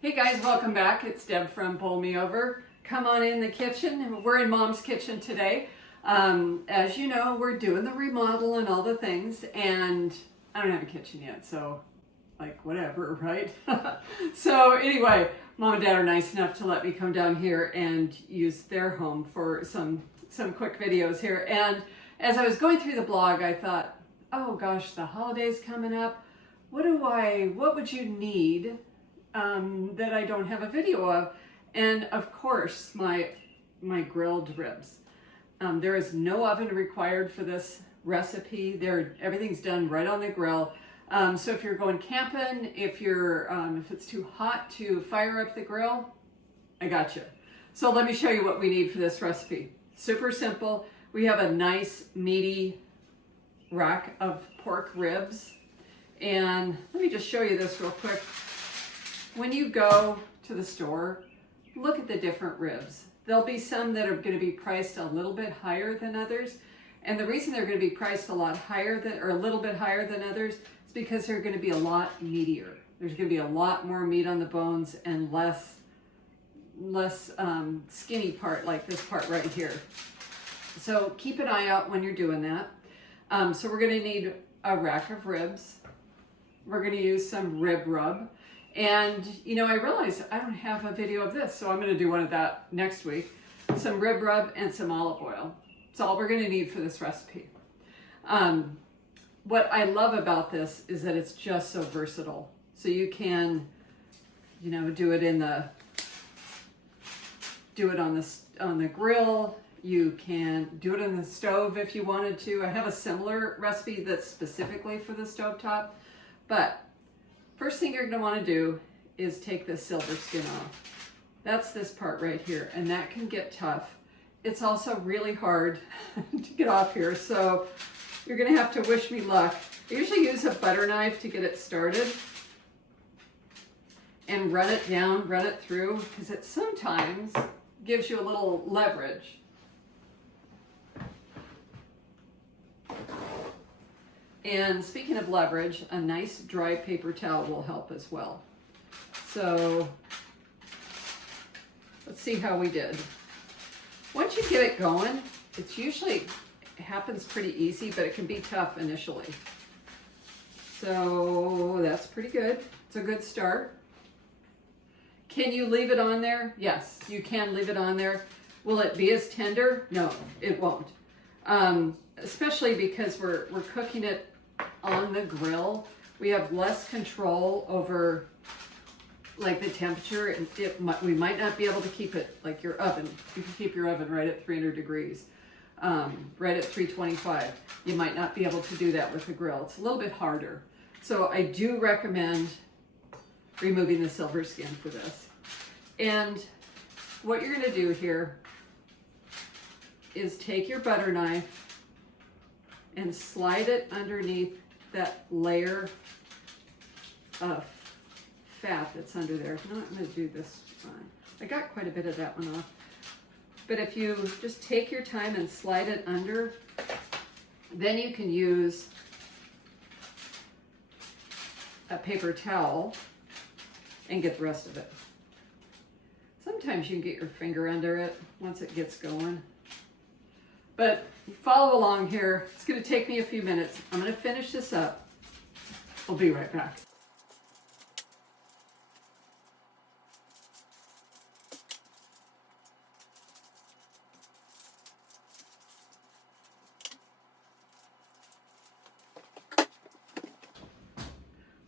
Hey guys, welcome back. It's Deb from Bowl Me Over. Come on in the kitchen. We're in Mom's kitchen today. As you know, we're doing the remodel and all the things, and I don't have a kitchen yet, so like whatever, right? So anyway, Mom and Dad are nice enough to let me come down here and use their home for some quick videos here. And as I was going through the blog, I thought, oh gosh, the holidays coming up. What would you need that I don't have a video of? And of course, my grilled ribs. There is no oven required for this recipe. Everything's done right on the grill. So if you're going camping, if it's too hot to fire up the grill, I got you. So let me show you what we need for this recipe. Super simple. We have a nice meaty rack of pork ribs. And let me just show you this real quick. When you go to the store, look at the different ribs. There'll be some that are going to be priced a little bit higher than others. And the reason they're going to be priced a little bit higher than others is because they're going to be a lot meatier. There's going to be a lot more meat on the bones and less skinny part like this part right here. So keep an eye out when you're doing that. So we're going to need a rack of ribs. We're going to use some rib rub. And, you know, I realized I don't have a video of this, so I'm going to do one of that next week. Some rib rub and some olive oil. That's all we're going to need for this recipe. What I love about this is that it's just so versatile. So you can, you know, do it on the grill. You can do it on the stove if you wanted to. I have a similar recipe that's specifically for the stovetop. But first thing you're going to want to do is take the silver skin off. That's this part right here, and that can get tough. It's also really hard to get off here, so you're going to have to wish me luck. I usually use a butter knife to get it started and run it down, run it through, because it sometimes gives you a little leverage. And speaking of leverage, a nice dry paper towel will help as well. So let's see how we did. Once you get it going, it happens pretty easy, but it can be tough initially. So that's pretty good. It's a good start. Can you leave it on there? Yes, you can leave it on there. Will it be as tender? No, it won't. Especially because we're cooking it on the grill. We have less control over like the temperature, and we might not be able to keep it like your oven. You can keep your oven right at 300 degrees, right at 325. You might not be able to do that with the grill. It's a little bit harder. So I do recommend removing the silver skin for this. And what you're going to do here is take your butter knife and slide it underneath that layer of fat that's under there. No, I'm going to do this fine. I got quite a bit of that one off. But if you just take your time and slide it under, then you can use a paper towel and get the rest of it. Sometimes you can get your finger under it once it gets going. But follow along here. It's going to take me a few minutes. I'm going to finish this up. We'll be right back.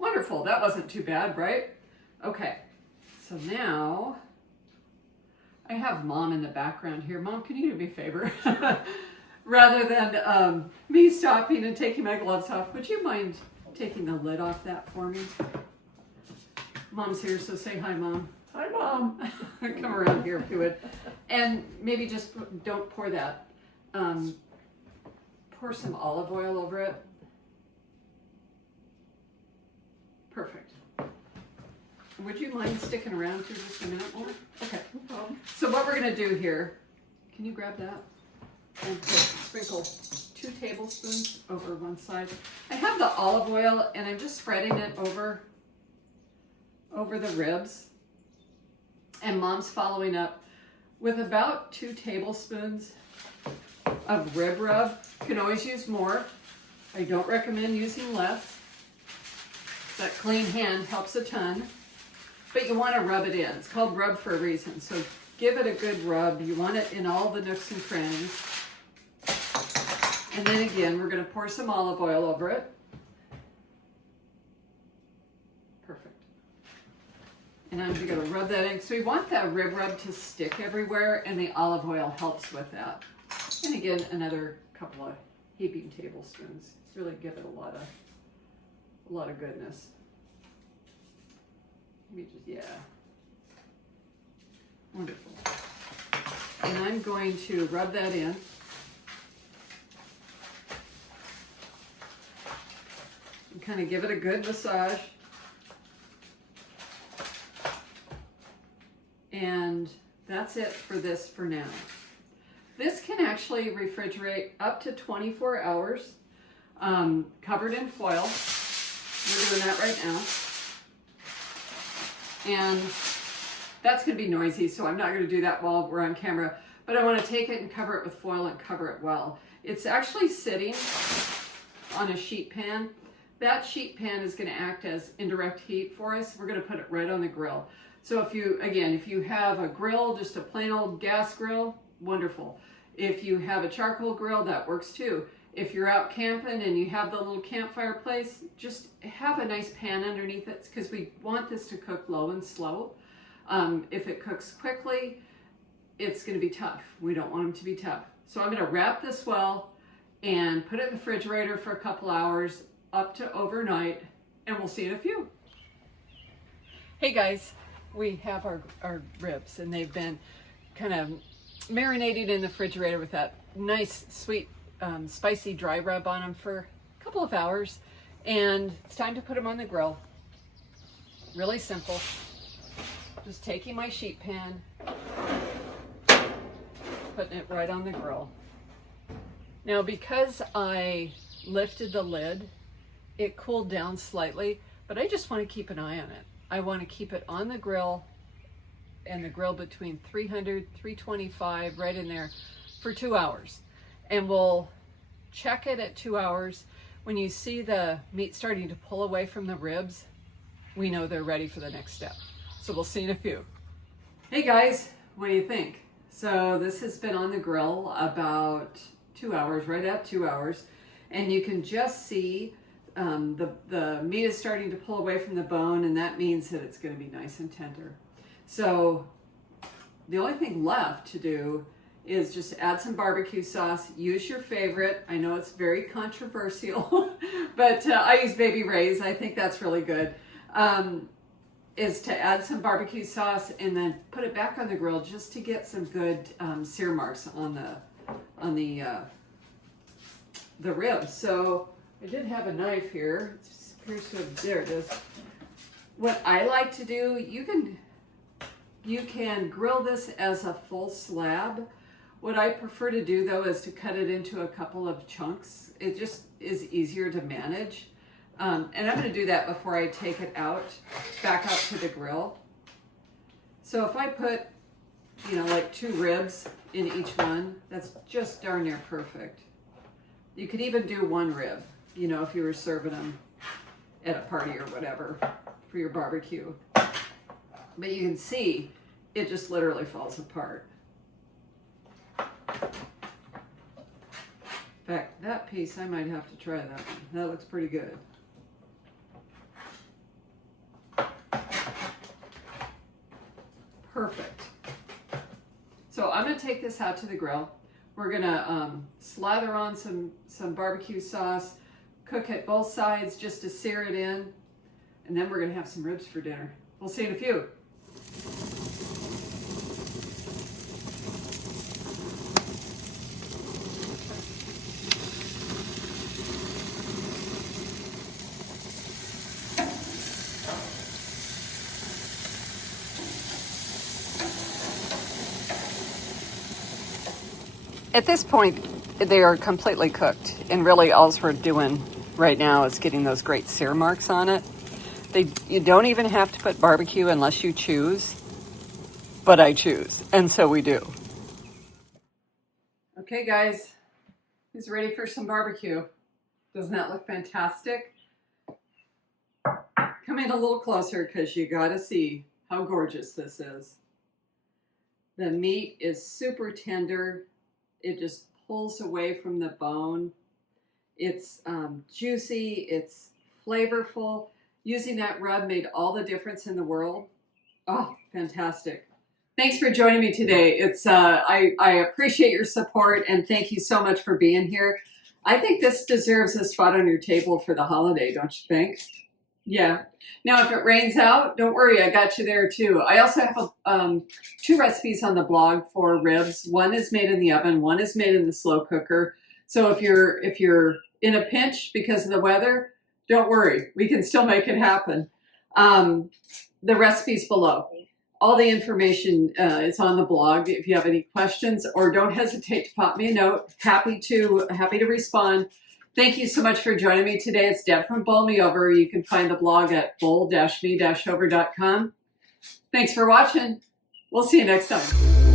Wonderful. That wasn't too bad, right? Okay. So now I have Mom in the background here. Mom, can you do me a favor? Rather than me stopping and taking my gloves off, would you mind taking the lid off that for me? Mom's here, so say hi, Mom. Hi, Mom. Come around here if you would. And maybe just don't pour that. Pour some olive oil over it. Perfect. Would you mind sticking around for just a minute more? Okay. No problem. So what we're going to do here, can you grab that? And sprinkle 2 tablespoons over one side. I have the olive oil and I'm just spreading it over the ribs. And Mom's following up with about 2 tablespoons of rib rub. You can always use more. I don't recommend using less. That clean hand helps a ton. But you want to rub it in. It's called rub for a reason. So give it a good rub. You want it in all the nooks and crannies. And then again, we're going to pour some olive oil over it. Perfect. And I'm going to rub that in. So we want that rib rub to stick everywhere, and the olive oil helps with that. And again, another couple of heaping tablespoons. Really give it a lot of goodness. Maybe just, yeah. Wonderful. And I'm going to rub that in. And kind of give it a good massage. And that's it for this for now. This can actually refrigerate up to 24 hours, covered in foil. We're doing that right now. And that's going to be noisy, so I'm not going to do that while we're on camera. But I want to take it and cover it with foil and cover it well. It's actually sitting on a sheet pan. That sheet pan is going to act as indirect heat for us. We're going to put it right on the grill. So if you have a grill, just a plain old gas grill, wonderful. If you have a charcoal grill, that works too. If you're out camping and you have the little campfire place, just have a nice pan underneath it, because we want this to cook low and slow. If it cooks quickly, it's going to be tough. We don't want them to be tough. So I'm going to wrap this well and put it in the refrigerator for a couple hours, up to overnight, and we'll see you in a few. Hey guys, we have our ribs, and they've been kind of marinated in the refrigerator with that nice, sweet, spicy dry rub on them for a couple of hours, and it's time to put them on the grill. Really simple. Just taking my sheet pan, putting it right on the grill. Now, because I lifted the lid, it cooled down slightly, but I just want to keep an eye on it. I want to keep it on the grill, and the grill between 300, 325, right in there for 2 hours. And we'll check it at 2 hours. When you see the meat starting to pull away from the ribs, we know they're ready for the next step. So we'll see you in a few. Hey guys, what do you think? So this has been on the grill about 2 hours, right at 2 hours. And you can just see the meat is starting to pull away from the bone, and that means that it's going to be nice and tender. So the only thing left to do is just add some barbecue sauce. Use your favorite. I know it's very controversial, but I use Baby Ray's. I think that's really good. Is to add some barbecue sauce and then put it back on the grill just to get some good sear marks on the ribs. So I did have a knife here. It appears to have, there it is. What I like to do, you can grill this as a full slab. What I prefer to do though is to cut it into a couple of chunks. It just is easier to manage. And I'm going to do that before I take it out, back up to the grill. So if I put, like 2 ribs in each one, that's just darn near perfect. You could even do 1 rib, if you were serving them at a party or whatever for your barbecue. But you can see it just literally falls apart. In fact, that piece, I might have to try that one. That looks pretty good. Perfect. So I'm going to take this out to the grill. We're going to slather on some barbecue sauce, cook it both sides just to sear it in, and then we're going to have some ribs for dinner. We'll see you in a few. At this point, they are completely cooked, and really all we're doing right now is getting those great sear marks on it. You don't even have to put barbecue unless you choose. but I choose, and so we do. Okay, guys, who's ready for some barbecue? Doesn't that look fantastic? Come in a little closer because you gotta see how gorgeous this is. The meat is super tender. It just pulls away from the bone. It's juicy, it's flavorful. Using that rub made all the difference in the world. Oh, fantastic. Thanks for joining me today. It's I appreciate your support and thank you so much for being here. I think this deserves a spot on your table for the holiday, don't you think? Yeah. Now, if it rains out, don't worry, I got you there too. I also have two recipes on the blog for ribs. One is made in the oven, one is made in the slow cooker. So if you're in a pinch because of the weather, don't worry, we can still make it happen. The recipe's below. All the information is on the blog. If you have any questions, or don't hesitate to pop me a note. Happy to respond. Thank you so much for joining me today. It's Deb from Bowl Me Over. You can find the blog at bowl-me-over.com. Thanks for watching. We'll see you next time.